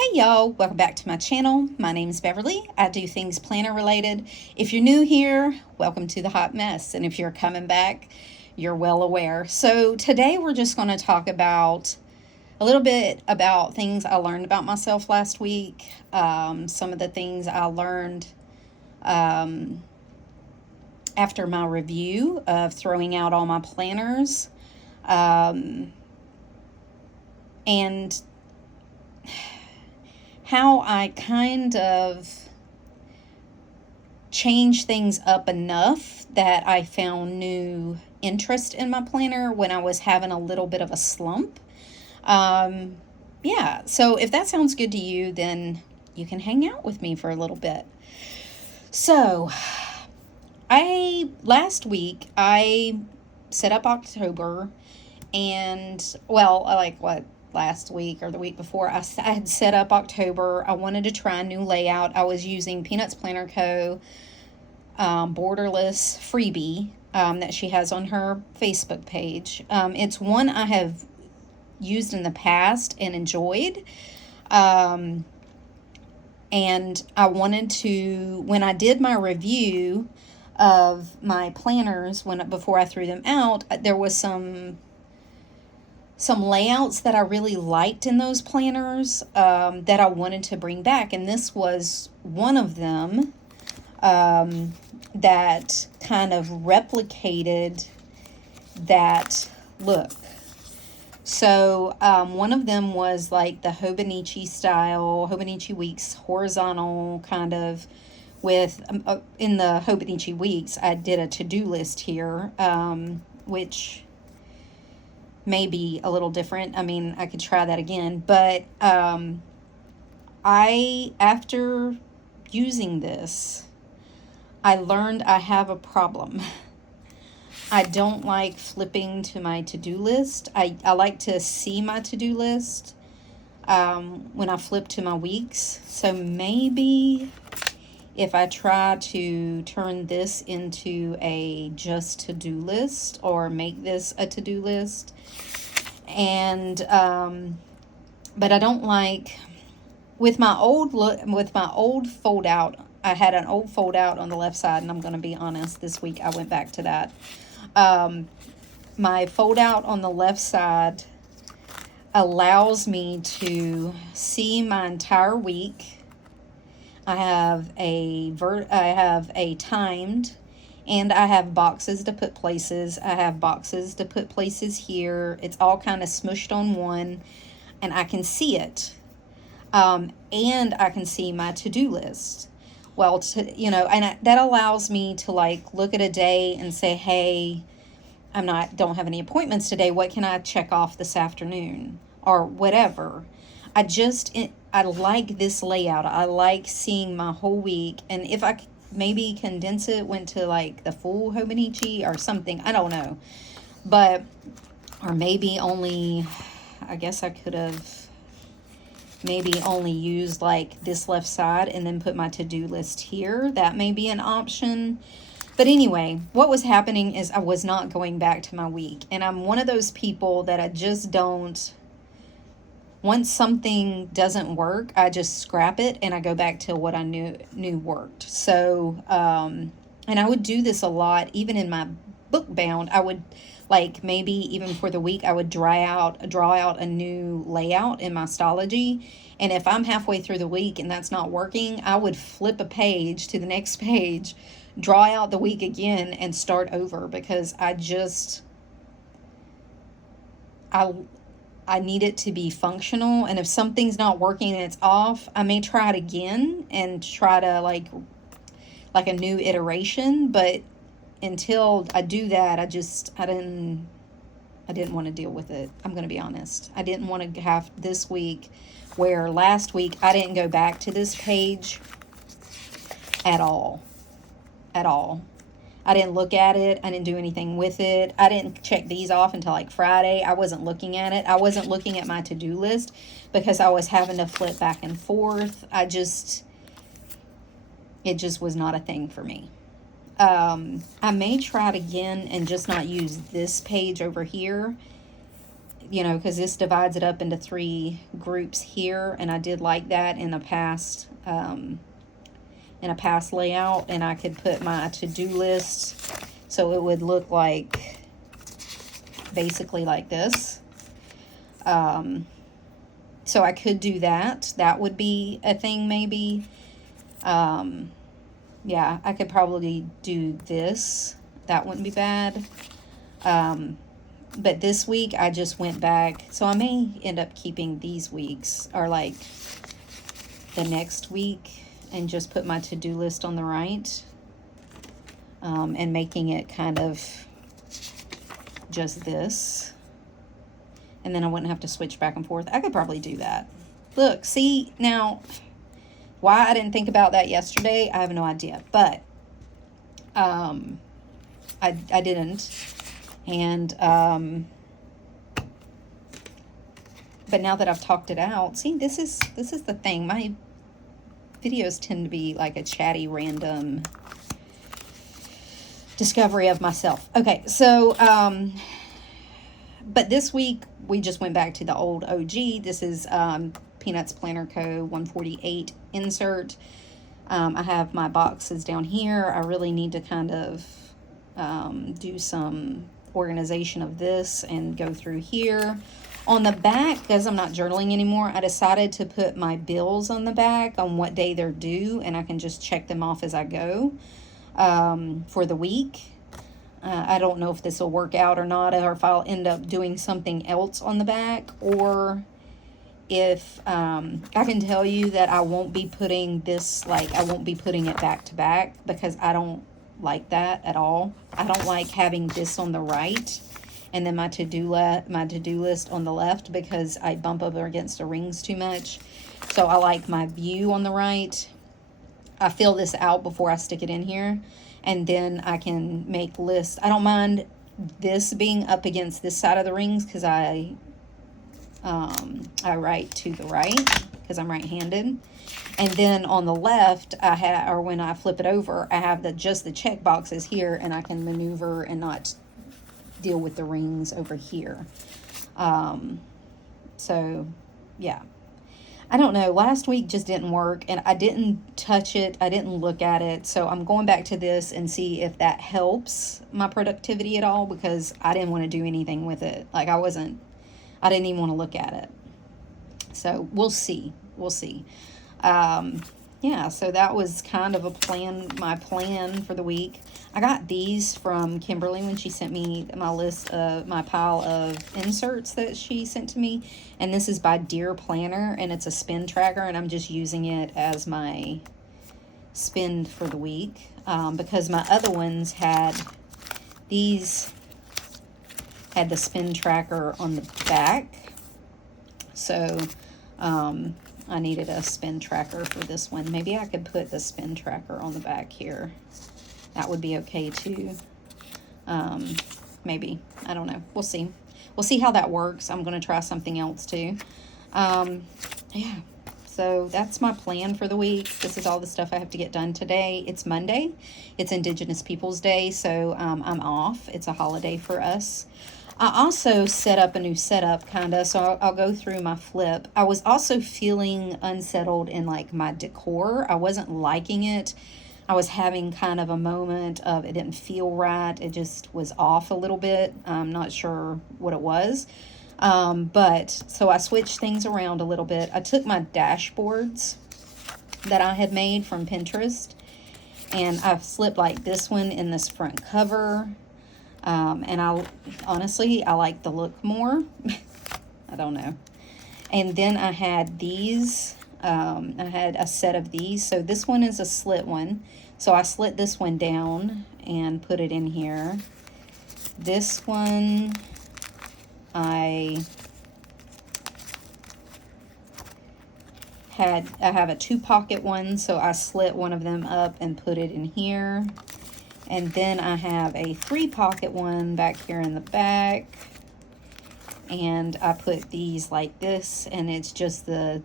Hey y'all, welcome back to my channel. My name's Beverly. I do things planner related. If you're new here, welcome to the hot mess. And if you're coming back, you're well aware. So today we're just going to talk about a little bit about things I learned about myself last week. Some of the things I learned after my review of throwing out all my planners. And how I kind of changed things up enough that I found new interest in my planner when I was having a little bit of a slump. Yeah, so if that sounds good to you, then you can hang out with me for a little bit. So, last week I set up October, and last week or the week before, I had set up October. I wanted to try a new layout. I was using Peanuts Planner Co. Borderless freebie that she has on her Facebook page. It's one I have used in the past and enjoyed. And I wanted to, when I did my review of my planners, before I threw them out, there was some layouts that I really liked in those planners that I wanted to bring back. And this was one of them that kind of replicated that look. So one of them was like the Hobonichi style, Hobonichi Weeks, horizontal kind of with, in the Hobonichi Weeks, I did a to-do list here, which may be a little different. I mean, I could try that again, but after using this, I learned I have a problem. I don't like flipping to my to-do list. I like to see my to-do list when I flip to my weeks. So maybe if I try to turn this into a just to-do list, or make this a to-do list, and but I don't like, with my old fold out, I had an old fold out on the left side, and I'm going to be honest, this week I went back to that. My fold out on the left side allows me to see my entire week. I have a timed, and I have boxes to put places. I have boxes to put places here. It's all kind of smushed on one, and I can see it. And I can see my to-do list. Well, that allows me to like look at a day and say, hey, don't have any appointments today. What can I check off this afternoon or whatever? I like this layout. I like seeing my whole week. And if I maybe condense it, went to like the full Hobonichi or something, I don't know. Or maybe only, I guess I could have maybe only used like this left side and then put my to-do list here. That may be an option. But anyway, what was happening is I was not going back to my week. And I'm one of those people that I just don't, once something doesn't work, I just scrap it and I go back to what I knew worked. So, and I would do this a lot, even in my book bound. I would, like, maybe even for the week, I would draw out a new layout in my Stalogy. And if I'm halfway through the week and that's not working, I would flip a page to the next page, draw out the week again, and start over, because I need it to be functional. And if something's not working and it's off, I may try it again and try to like a new iteration. But until I do that, I didn't want to deal with it. I'm going to be honest. I didn't want to have this week, where last week I didn't go back to this page at all. I didn't look at it. I didn't do anything with it. I didn't check these off until like Friday. I wasn't looking at it. I wasn't looking at my to-do list because I was having to flip back and forth. It just was not a thing for me. I may try it again and just not use this page over here, you know, because this divides it up into 3 groups here, and I did like that in a past layout, and I could put my to-do list so it would look like basically like this. So I could do that. That would be a thing maybe. Yeah, I could probably do this. That wouldn't be bad. But this week I just went back, so I may end up keeping these weeks, or like the next week, and just put my to-do list on the right, and making it kind of just this, and then I wouldn't have to switch back and forth. I could probably do that. Look, see, now why I didn't think about that yesterday, I have no idea, but I didn't. And but now that I've talked it out, see, this is the thing. My videos tend to be like a chatty, random discovery of myself. Okay, so but this week we just went back to the old OG. This is Peanuts Planner Co. 148 insert. I have my boxes down here. I really need to kind of do some organization of this and go through here. On the back, because I'm not journaling anymore, I decided to put my bills on the back on what day they're due, and I can just check them off as I go for the week. I don't know if this will work out or not, or if I'll end up doing something else on the back, or if I can tell you that I won't be putting this, like, I won't be putting it back to back, because I don't like that at all. I don't like having this on the right and then my to-do list on the left, because I bump up against the rings too much. So I like my view on the right. I fill this out before I stick it in here, and then I can make lists. I don't mind this being up against this side of the rings, because I write to the right because I'm right-handed. And then on the left, I have, or when I flip it over, I have just the check boxes here, and I can maneuver and not deal with the rings over here. So yeah, I don't know. Last week just didn't work, and I didn't touch it. I didn't look at it. So I'm going back to this and see if that helps my productivity at all, because I didn't want to do anything with it. Like I didn't even want to look at it. So we'll see. We'll see. Yeah, so that was kind of my plan for the week. I got these from Kimberly when she sent me my pile of inserts that she sent to me. And this is by Dear Planner, and it's a spin tracker, and I'm just using it as my spend for the week. Because my other ones had the spin tracker on the back. So, I needed a spin tracker for this one. Maybe I could put the spin tracker on the back here. That would be okay too. Maybe. I don't know. We'll see. We'll see how that works. I'm going to try something else too. Yeah. So that's my plan for the week. This is all the stuff I have to get done today. It's Monday. It's Indigenous Peoples Day, so I'm off. It's a holiday for us. I also set up a new setup, kind of, so I'll go through my flip. I was also feeling unsettled in, like, my decor. I wasn't liking it. I was having kind of a moment of it didn't feel right. It just was off a little bit. I'm not sure what it was. So I switched things around a little bit. I took my dashboards that I had made from Pinterest, and I've slipped, like, this one in this front cover. And I like the look more. I don't know. And then I had these, I had a set of these. So this one is a slit one. So I slit this one down and put it in here. This one, I have a 2-pocket one. So I slit one of them up and put it in here. And then I have a 3-pocket one back here in the back. And I put these like this, and it's just the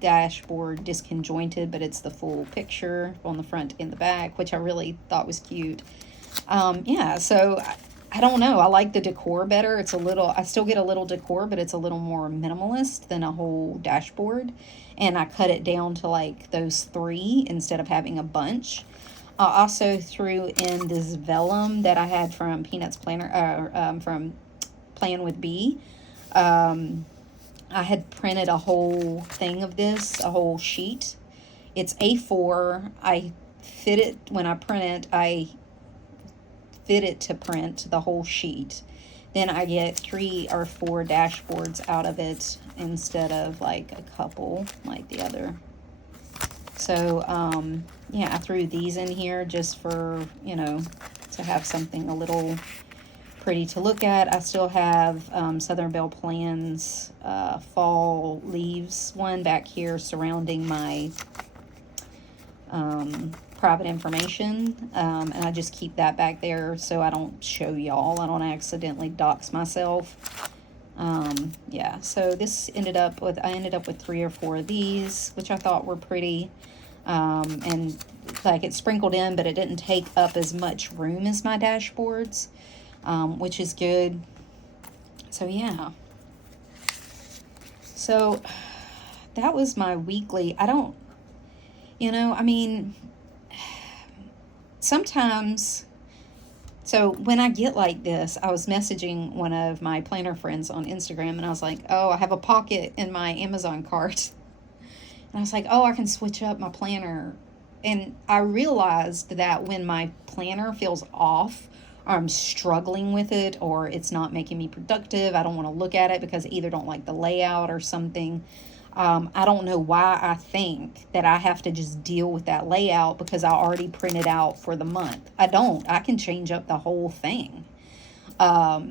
dashboard disconjointed, but it's the full picture on the front and the back, which I really thought was cute. Yeah, so I don't know. I like the decor better. It's a little, I still get a little decor, but it's a little more minimalist than a whole dashboard. And I cut it down to like those 3 instead of having a bunch. I also threw in this vellum that I had from Peanuts Planner, from Plan with B. I had printed a whole thing of this, a whole sheet. It's A4. I fit it, when I print it, I fit it to print the whole sheet. Then I get 3 or 4 dashboards out of it instead of like a couple like the other. So, yeah, I threw these in here just for, you know, to have something a little pretty to look at. I still have Southern Belle Plans fall leaves one back here surrounding my private information, and I just keep that back there so I don't show y'all. I don't accidentally dox myself. Yeah, so this I ended up with 3 or 4 of these, which I thought were pretty, and like it sprinkled in, but it didn't take up as much room as my dashboards, which is good. So yeah, so that was my weekly. I don't, you know, I mean, sometimes, so when I get like this, I was messaging one of my planner friends on Instagram, and I was like, oh, I have a pocket in my Amazon cart. And I was like, oh, I can switch up my planner. And I realized that when my planner feels off, or I'm struggling with it, or it's not making me productive, I don't want to look at it because I either don't like the layout or something. I don't know why I think that I have to just deal with that layout because I already printed out for the month. I don't. I can change up the whole thing. I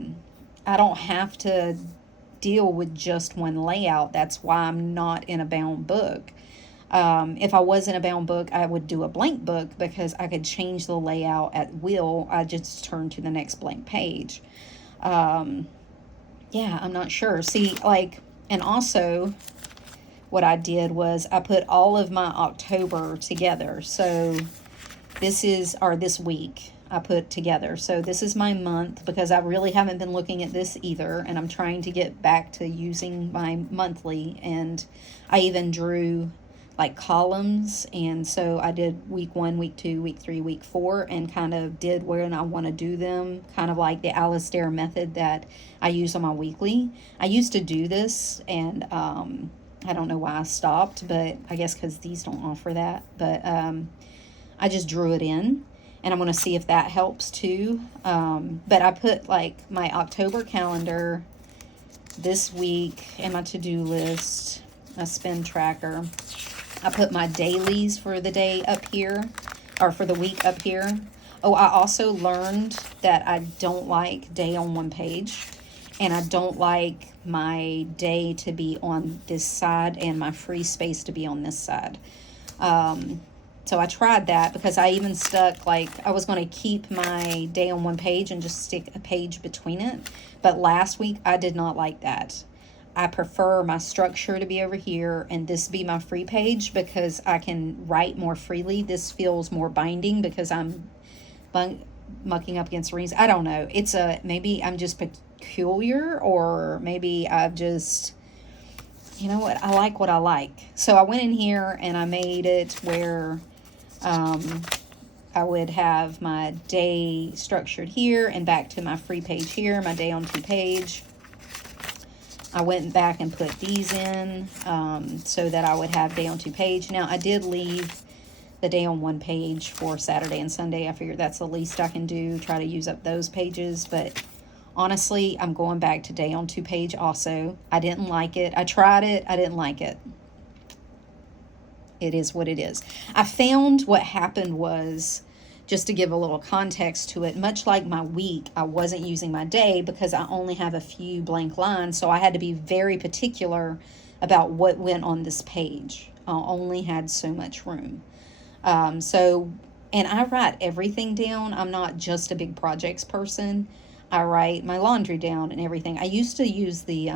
don't have to deal with just one layout. That's why I'm not in a bound book. If I was in a bound book, I would do a blank book because I could change the layout at will. I just turn to the next blank page. Yeah, I'm not sure. See, like, and also what I did was I put all of my October together. So this week I put together. So this is my month because I really haven't been looking at this either. And I'm trying to get back to using my monthly. And I even drew like columns. And so I did week 1, week 2, week 3, week 4, and kind of did where I want to do them. Kind of like the Alistair method that I use on my weekly. I used to do this, and I don't know why I stopped, but I guess because these don't offer that. But I just drew it in, and I'm going to see if that helps too. But I put like my October calendar this week and my to-do list, a spin tracker. I put my dailies for the day up here, or for the week up here. Oh, I also learned that I don't like day on one page. And I don't like my day to be on this side and my free space to be on this side. So I tried that because I even stuck, like, I was going to keep my day on one page and just stick a page between it. But last week, I did not like that. I prefer my structure to be over here and this be my free page because I can write more freely. This feels more binding because I'm mucking up against rings. I don't know. Maybe I'm just peculiar, or maybe I've just, you know what I like. So I went in here and I made it where I would have my day structured here and back to my free page here, my day on 2 page. I went back and put these in so that I would have day on 2 page. Now I did leave the day on 1 page for Saturday and Sunday. I figured that's the least I can do, try to use up those pages. But honestly, I'm going back to day on 2 page also. I didn't like it. I tried it. I didn't like it. It is what it is. I found what happened was, just to give a little context to it, much like my week, I wasn't using my day because I only have a few blank lines. So I had to be very particular about what went on this page. I only had so much room. And I write everything down. I'm not just a big projects person. I write my laundry down and everything. I used to use the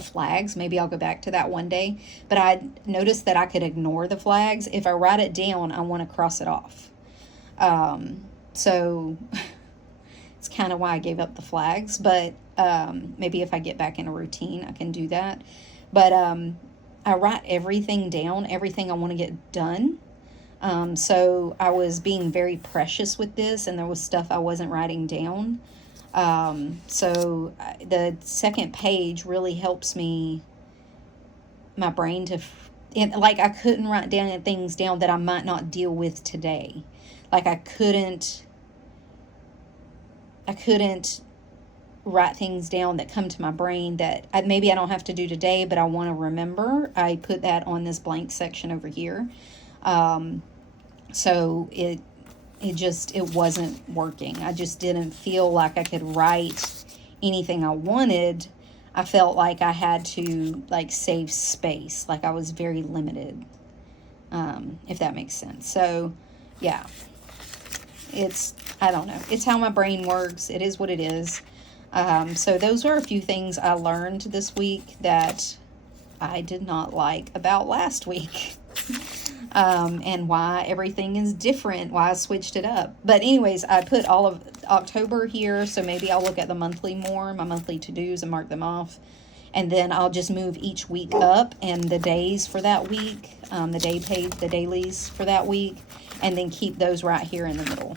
flags. Maybe I'll go back to that one day. But I noticed that I could ignore the flags. If I write it down, I want to cross it off. So It's kind of why I gave up the flags, but maybe if I get back in a routine, I can do that. But I write everything down, everything I want to get done. So I was being very precious with this, and there was stuff I wasn't writing down. So the second page really helps me, my brain to, like I couldn't write down things down that I might not deal with today. Like I couldn't write things down that come to my brain that maybe I don't have to do today, but I want to remember. I put that on this blank section over here. So it wasn't working. I just didn't feel like I could write anything I wanted. I felt like I had to like save space, like I was very limited, if that makes sense. So yeah, I don't know. It's how my brain works. It is what it is. So those are a few things I learned this week that I did not like about last week. And why everything is different, why I switched it up. But anyways, I put all of October here, so maybe I'll look at the monthly more, my monthly to-dos, and mark them off. And then I'll just move each week up and the days for that week, the dailies for that week, and then keep those right here in the middle.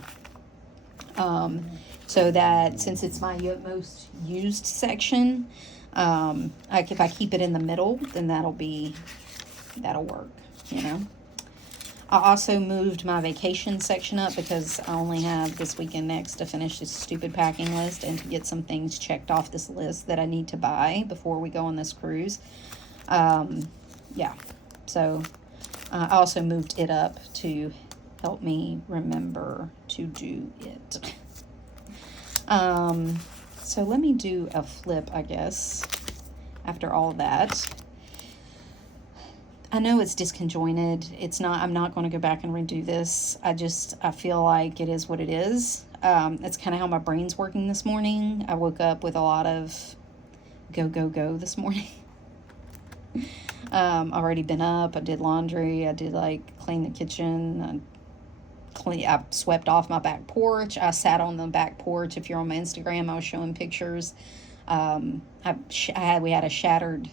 So that since it's my most used section, if I keep it in the middle, then that'll work, you know. I also moved my vacation section up because I only have this weekend next to finish this stupid packing list and to get some things checked off this list that I need to buy before we go on this cruise. Yeah, so I also moved it up to help me remember to do it. So let me do a flip, I guess, after all that. I know it's disconjointed. I'm not going to go back and redo this. I feel like it is what it is. It's kind of how my brain's working this morning. I woke up with a lot of go this morning. Already been up. I did laundry. I did clean the kitchen. I swept off my back porch. I sat on the back porch. If you're on my Instagram, I was showing pictures. We had a shattered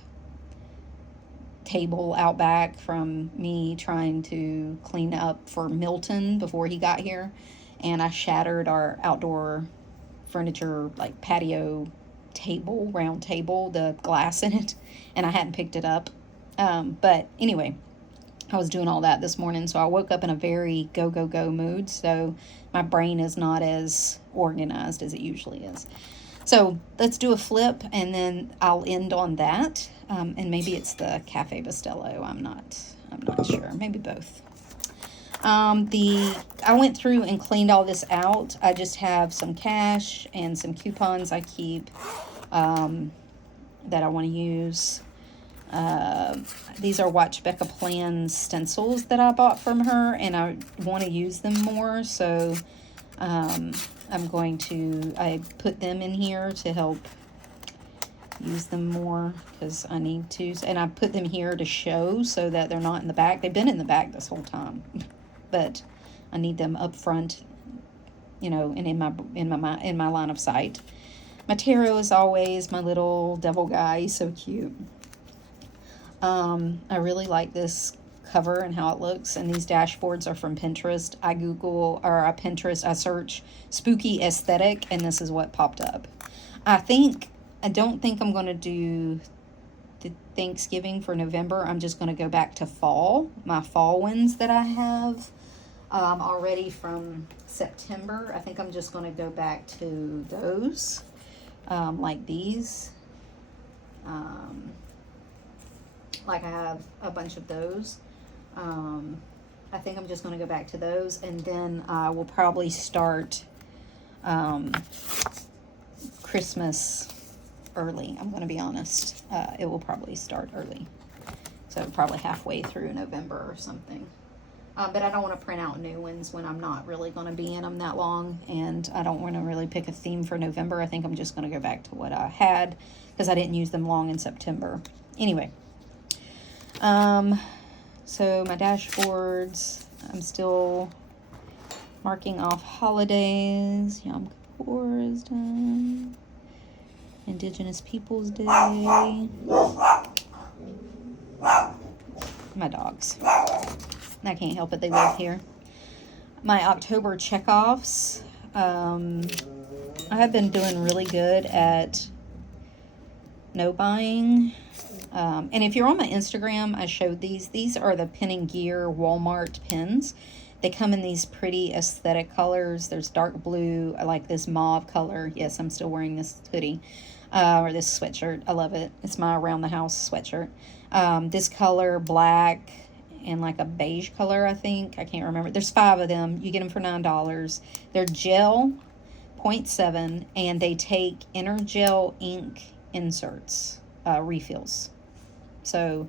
table out back from me trying to clean up for Milton before he got here, and I shattered our outdoor furniture patio table, round table, the glass in it, and I hadn't picked it up. But anyway, I was doing all that this morning, so I woke up in a very go mood, so my brain is not as organized as it usually is. So let's do a flip, and then I'll end on that. And maybe it's the Cafe Bustelo. I'm not sure. Maybe both. I went through and cleaned all this out. I just have some cash and some coupons I keep that I want to use. These are Watch Becca Plan stencils that I bought from her, and I want to use them more. So I put them in here to help use them more because I need to, and I put them here to show so that they're not in the back. They've been in the back this whole time, but I need them up front, and in my line of sight. My tarot, as always, my little devil guy, he's so cute. I really like this cover and how it looks, and these dashboards are from Pinterest. I search spooky aesthetic, and this is what popped up. I don't think I'm going to do the Thanksgiving for November. I'm just going to go back to fall. My fall ones that I have already from September. I think I'm just going to go back to those, like these. I have a bunch of those. I think I'm just going to go back to those, and then I will probably start Christmas early. I'm going to be honest. It will probably start early. So probably halfway through November or something. But I don't want to print out new ones when I'm not really going to be in them that long. And I don't want to really pick a theme for November. I think I'm just going to go back to what I had because I didn't use them long in September. Anyway. So my dashboards, I'm still marking off holidays. 4 is done. Indigenous Peoples Day. My dogs. I can't help it, they live here. My October checkoffs. I have been doing really good at no buying. And if you're on my Instagram, I showed these. These are the Pen and Gear Walmart pens. They come in these pretty aesthetic colors. There's dark blue. I like this mauve color. Yes, I'm still wearing this hoodie. Or this sweatshirt. I love it. It's my around the house sweatshirt. This color, black, and like a beige color, I think. I can't remember. There's 5 of them. You get them for $9. They're gel 0.7, and they take inner gel ink inserts, refills. So,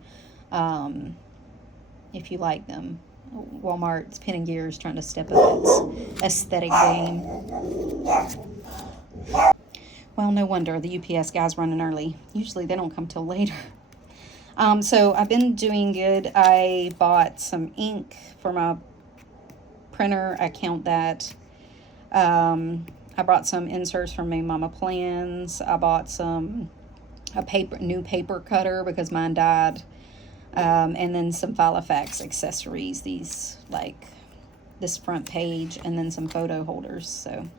if you like them, Walmart's Pen and Gear is trying to step up its aesthetic game. Well, no wonder the UPS guy's running early. Usually they don't come till later. So I've been doing good. I bought some ink for my printer. I count that. I bought some inserts from my Mama Plans. I bought new paper cutter because mine died. And then some Filofax accessories. These, like this front page, and then some photo holders. So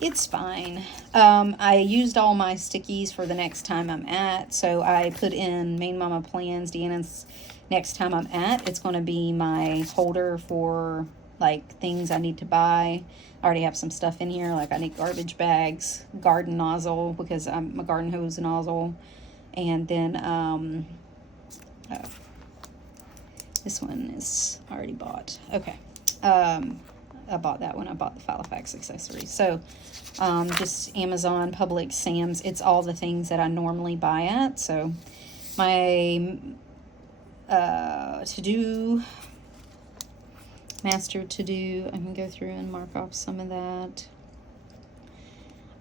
it's fine. I used all my stickies for the next time I'm at. So I put in Main Mama Plans, Deanna's next time I'm at. It's going to be my holder for like things I need to buy. I already have some stuff in here. Like I need garbage bags, garden nozzle, because I'm a garden hose nozzle. And then, this one is already bought. Okay. I bought that one. I bought the Filofax accessories. So, just Amazon, Publix, Sam's. It's all the things that I normally buy at. So, my to-do, master to-do, I can go through and mark off some of that.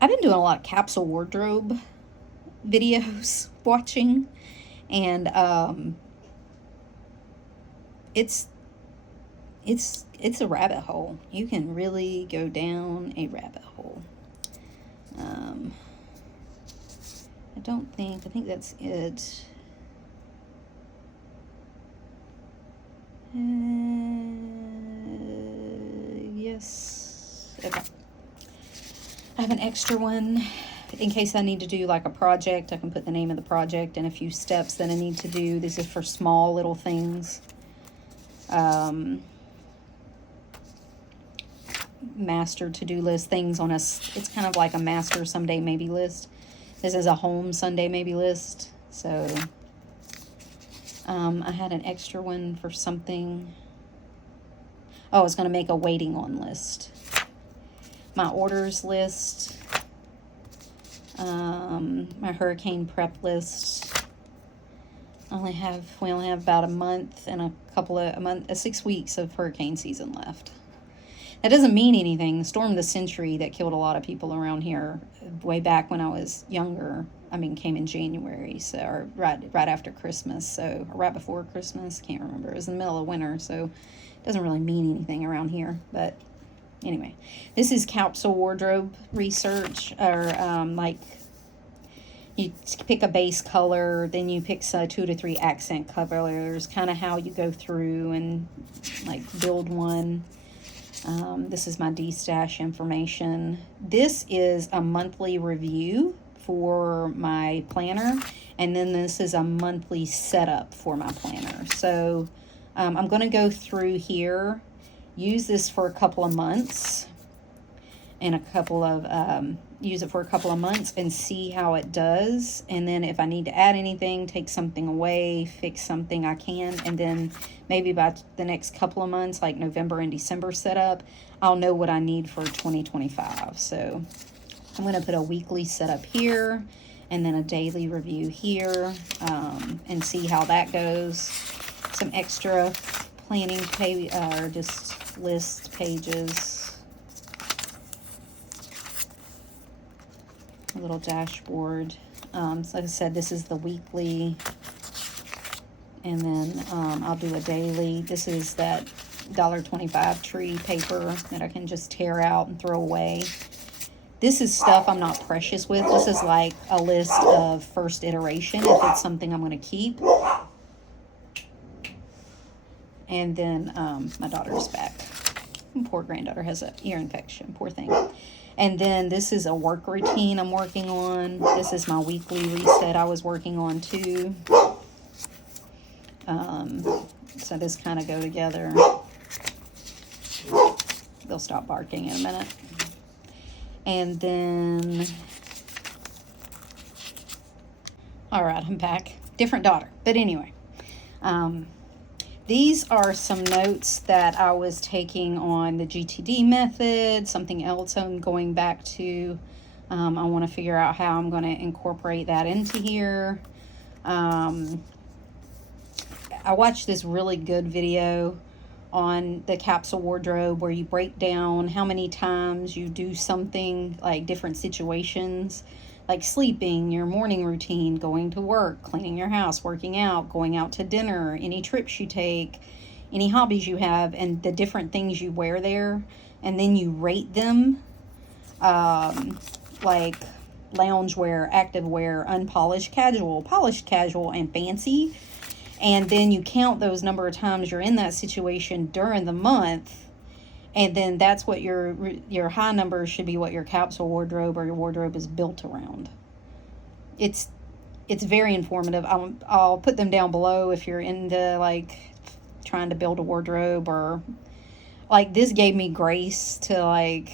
I've been doing a lot of capsule wardrobe videos, watching. And, it's a rabbit hole. You can really go down a rabbit hole. I think that's it. Yes. Okay. I have an extra one in case I need to do like a project. I can put the name of the project and a few steps that I need to do. This is for small little things. Master to-do list, things on it's kind of like a master someday maybe list. This is a home Sunday maybe list. So I had an extra one for something. Oh, I was going to make a waiting on list. My orders list. My hurricane prep list. We only have about a month and 6 weeks of hurricane season left. That doesn't mean anything. The storm of the century that killed a lot of people around here way back when I was younger, came in January, so or right after Christmas, so or right before Christmas, can't remember. It was in the middle of winter, so it doesn't really mean anything around here. But anyway, this is capsule wardrobe research, or like you pick a base color, then you pick 2 to 3 accent colors, kind of how you go through and like build one. This is my D-stash information. This is a monthly review for my planner, and then this is a monthly setup for my planner. So I'm going to go through here, use this for a couple of months, and use it for a couple of months and see how it does. And then if I need to add anything, take something away, fix something, I can. And then maybe by the next couple of months, like November and December setup, I'll know what I need for 2025. So I'm going to put a weekly setup here and then a daily review here, and see how that goes. Some extra planning page, or just list pages. A little dashboard. So like I said, this is the weekly, and then I'll do a daily. This is that $1.25 tree paper that I can just tear out and throw away. This is stuff I'm not precious with. This is like a list of first iteration if it's something I'm going to keep. And then my daughter's back. Poor granddaughter has an ear infection. Poor thing. And then this is a work routine I'm working on. This is my weekly reset I was working on too. So this kind of go together. They'll stop barking in a minute. And then, all right, I'm back. Different daughter. But anyway, these are some notes that I was taking on the GTD method, something else I'm going back to. I want to figure out how I'm going to incorporate that into here. I watched this really good video on the capsule wardrobe where you break down how many times you do something, like different situations, like sleeping, your morning routine, going to work, cleaning your house, working out, going out to dinner, any trips you take, any hobbies you have, and the different things you wear there. And then you rate them, like loungewear, activewear, unpolished casual, polished casual, and fancy. And then you count those number of times you're in that situation during the month. And then that's what your high numbers should be, what your capsule wardrobe or your wardrobe is built around. It's very informative. I'll put them down below if you're into like trying to build a wardrobe, or like this gave me grace to like,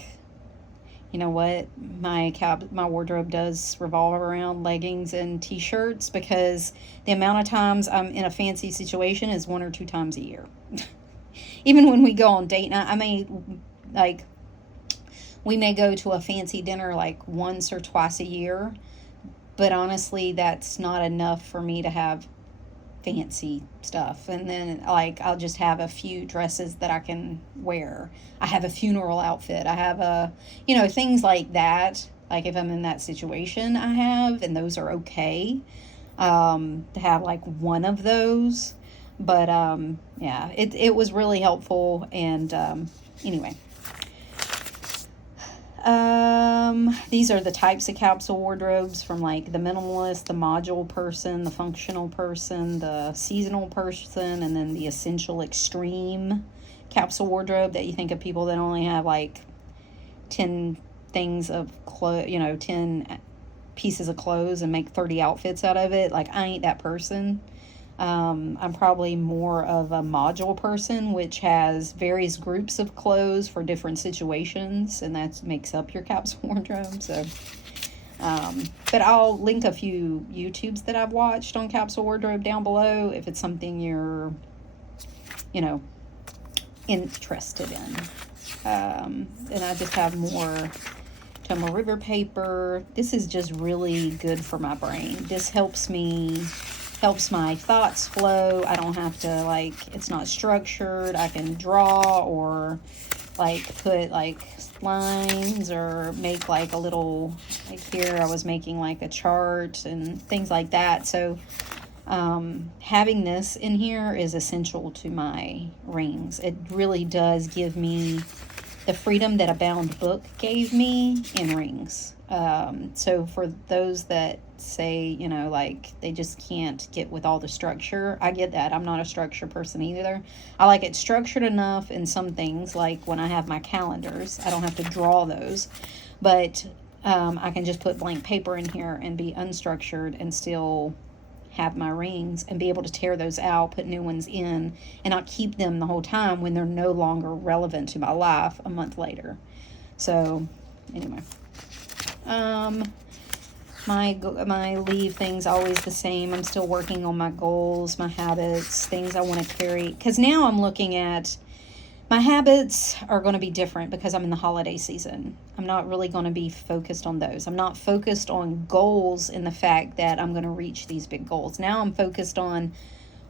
you know what, my wardrobe does revolve around leggings and t-shirts, because the amount of times I'm in a fancy situation is 1 or 2 times a year. Even when we go on date night, we may go to a fancy dinner like once or twice a year, but honestly, that's not enough for me to have fancy stuff. And then like I'll just have a few dresses that I can wear. I have a funeral outfit. I have things like that. Like if I'm in that situation, I have, and those are okay to have like one of those. But yeah, it was really helpful. And anyway, these are the types of capsule wardrobes, from like the minimalist, the module person, the functional person, the seasonal person, and then the essential extreme capsule wardrobe that you think of people that only have like 10 things of 10 pieces of clothes and make 30 outfits out of it. Like I ain't that person. I'm probably more of a module person, which has various groups of clothes for different situations, and that makes up your capsule wardrobe. So, but I'll link a few YouTubes that I've watched on capsule wardrobe down below if it's something you're, interested in. And I just have more Tomo River paper. This is just really good for my brain. This helps my thoughts flow. I don't have to it's not structured. I can draw or put lines or make a little, here I was making a chart and things like that. So having this in here is essential to my rings. It really does give me the freedom that a bound book gave me in rings. So for those that say, they just can't get with all the structure, I get that. I'm not a structure person either. I like it structured enough in some things, like when I have my calendars, I don't have to draw those, but I can just put blank paper in here and be unstructured and still have my rings and be able to tear those out, put new ones in, and not keep them the whole time when they're no longer relevant to my life a month later. So anyway, my leave thing's always the same. I'm still working on my goals, my habits, things I want to carry, because now I'm looking at my habits are going to be different because I'm in the holiday season. I'm not really going to be focused on those. I'm not focused on goals in the fact that I'm going to reach these big goals. Now I'm focused on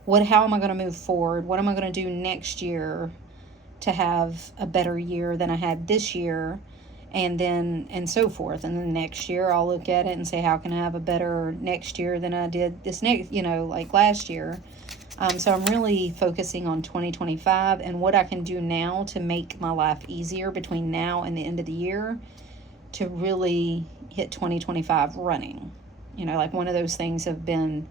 how am I going to move forward? What am I going to do next year to have a better year than I had this year? And so forth. And then next year I'll look at it and say, how can I have a better next year than I did this last year? So I'm really focusing on 2025 and what I can do now to make my life easier between now and the end of the year to really hit 2025 running. You know, like one of those things have been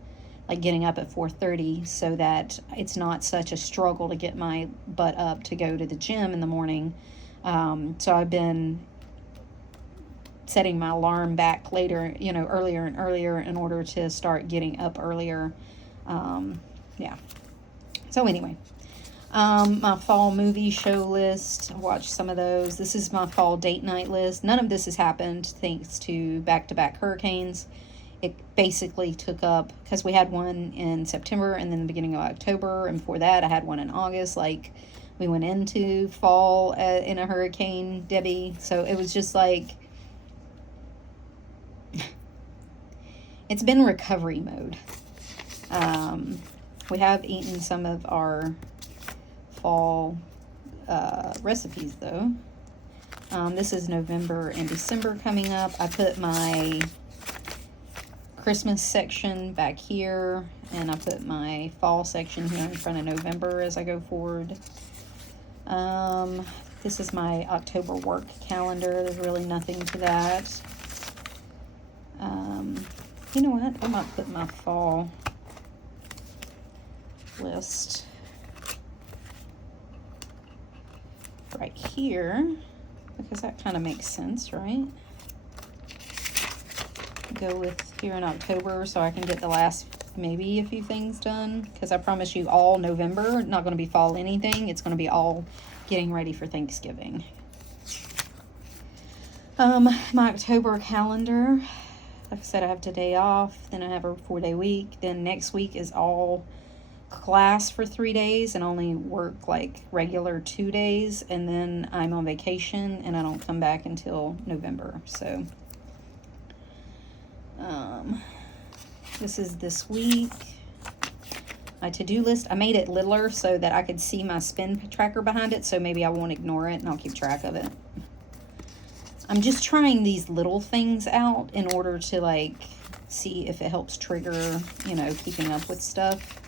like getting up at 4:30 so that it's not such a struggle to get my butt up to go to the gym in the morning. So I've been setting my alarm back later, you know, earlier and earlier in order to start getting up earlier. Yeah. So anyway, my fall movie show list, I watched some of those. This is my fall date night list. None of this has happened thanks to back-to-back hurricanes. It basically took up, because we had one in September and then the beginning of October, and before that I had one in August. Like, we went into fall in a hurricane, Debbie. So it was just like, it's been recovery mode. We have eaten some of our fall recipes though. This is November and December coming up. I put my Christmas section back here, and I put my fall section here in front of November as I go forward. This is my October work calendar. There's really nothing to that. You know what? I might put my fall list right here, because that kind of makes sense, right? Go with here in October so I can get the last maybe a few things done, because I promise you all November, not going to be fall anything. It's going to be all getting ready for Thanksgiving. My October calendar, like I said, I have today off, then I have a 4-day week, then next week is all class for 3 days and only work like regular 2 days, and then I'm on vacation and I don't come back until November. So this is this week. My to-do list, I made it littler so that I could see my spin tracker behind it, so maybe I won't ignore it and I'll keep track of it. I'm just trying these little things out in order to like see if it helps trigger, you know, keeping up with stuff.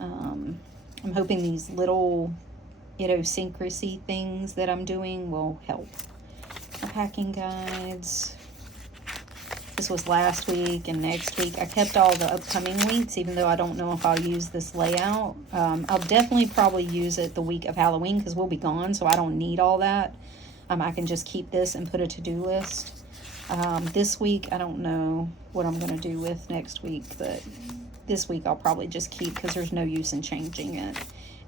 I'm hoping these little idiosyncrasy things that I'm doing will help. The packing guides. This was last week and next week. I kept all the upcoming weeks, even though I don't know if I'll use this layout. I'll definitely probably use it the week of Halloween because we'll be gone, so I don't need all that. I can just keep this and put a to-do list. This week, I don't know what I'm going to do with next week, but this week I'll probably just keep because there's no use in changing it.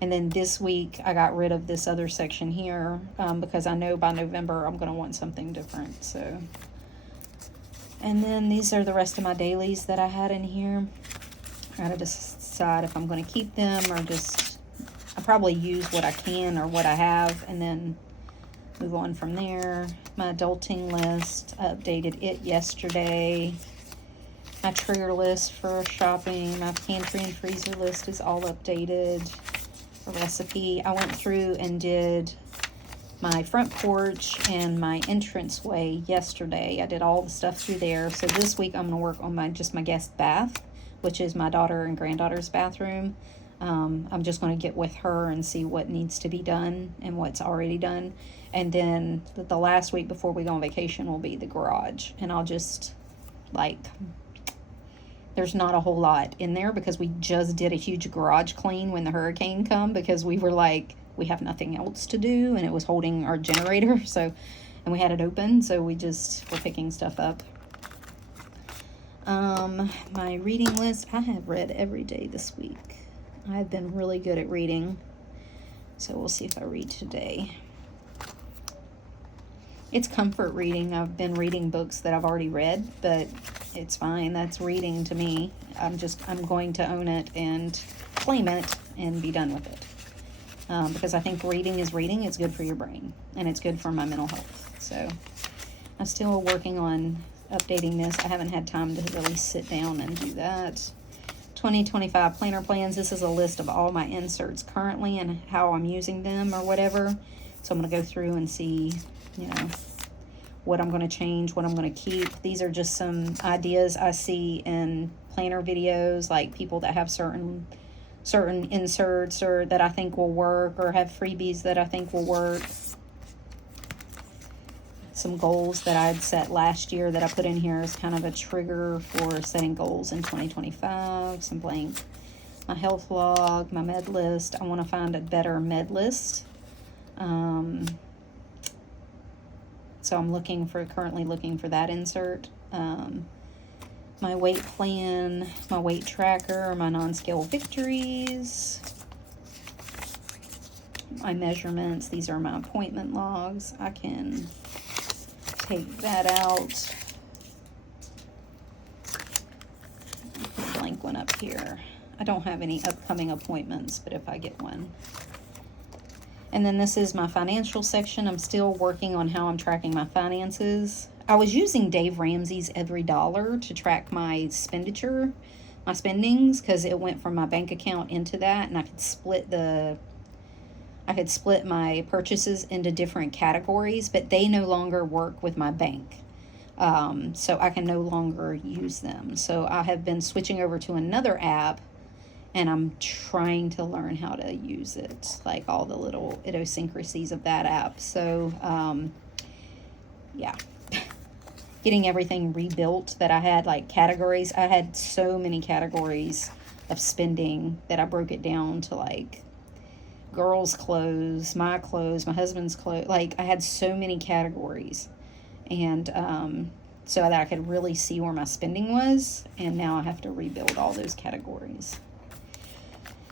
And then this week, I got rid of this other section here because I know by November I'm going to want something different. So, and then these are the rest of my dailies that I had in here. I got to decide if I'm going to keep them or just, I'll probably use what I can or what I have and then move on from there. My adulting list, I updated it yesterday. My trigger list for shopping, my pantry and freezer list is all updated. A recipe, I went through and did my front porch and my entranceway yesterday. I did all the stuff through there. So this week I'm going to work on my guest bath, which is my daughter and granddaughter's bathroom. I'm just going to get with her and see what needs to be done and what's already done. And then the last week before we go on vacation will be the garage. And I'll just, like, there's not a whole lot in there because we just did a huge garage clean when the hurricane come because we were like, we have nothing else to do. And it was holding our generator. So, and we had it open. So we just were picking stuff up. My reading list, I have read every day this week. I've been really good at reading. So we'll see if I read today. It's comfort reading. I've been reading books that I've already read, but it's fine. That's reading to me. I'm going to own it and claim it and be done with it. Because I think reading is reading. It's good for your brain and it's good for my mental health. So I'm still working on updating this. I haven't had time to really sit down and do that. 2025 planner plans. This is a list of all my inserts currently and how I'm using them or whatever. So I'm going to go through and see, you know, what I'm going to change, what I'm going to keep. These are just some ideas I see in planner videos, like people that have certain inserts or that I think will work or have freebies that I think will work. some goals that I'd set last year that I put in here as kind of a trigger for setting goals in 2025. Some blank. My health log, my med list. I want to find a better med list. So I'm currently looking for that insert. My weight plan, my weight tracker, my non-scale victories, my measurements. These are my appointment logs. I can take that out. Put a blank one up here. I don't have any upcoming appointments, but if I get one. And then this is my financial section. I'm still working on how I'm tracking my finances. I was using Dave Ramsey's Every Dollar to track my expenditure, my spendings, because it went from my bank account into that, and I could split my purchases into different categories, but they no longer work with my bank. So I can no longer use them. So I have been switching over to another app, and I'm trying to learn how to use it, like all the little idiosyncrasies of that app. So, yeah. Getting everything rebuilt that I had, like categories. I had so many categories of spending that I broke it down to like girls' clothes, my husband's clothes. Like I had so many categories, and so that I could really see where my spending was. And now I have to rebuild all those categories.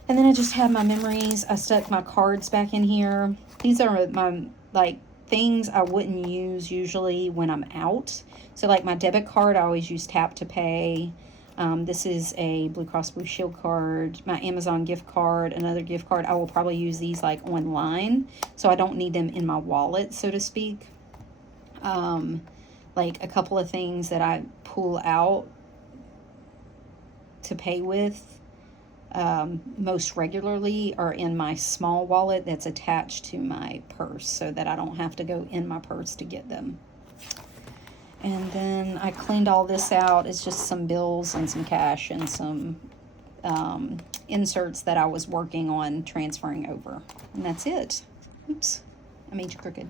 And then I just have my memories. I stuck my cards back in here. These are my like things I wouldn't use usually when I'm out. So like my debit card, I always use tap to pay. This is a Blue Cross Blue Shield card. My Amazon gift card, another gift card. I will probably use these like online, so I don't need them in my wallet, so to speak. Like a couple of things that I pull out to pay with most regularly are in my small wallet that's attached to my purse, so that I don't have to go in my purse to get them. And then I cleaned all this out. It's just some bills and some cash and some inserts that I was working on transferring over. And that's it. Oops, I made you crooked.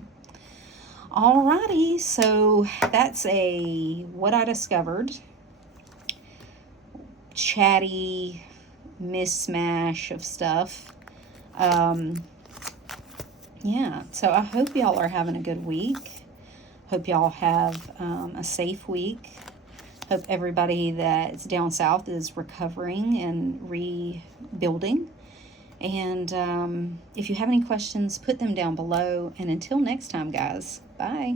Alrighty, so that's a what I discovered. Chatty mishmash of stuff. Yeah, so I hope y'all are having a good week. Hope y'all have a safe week. Hope everybody that's down south is recovering and rebuilding. And if you have any questions, put them down below. And until next time, guys, bye.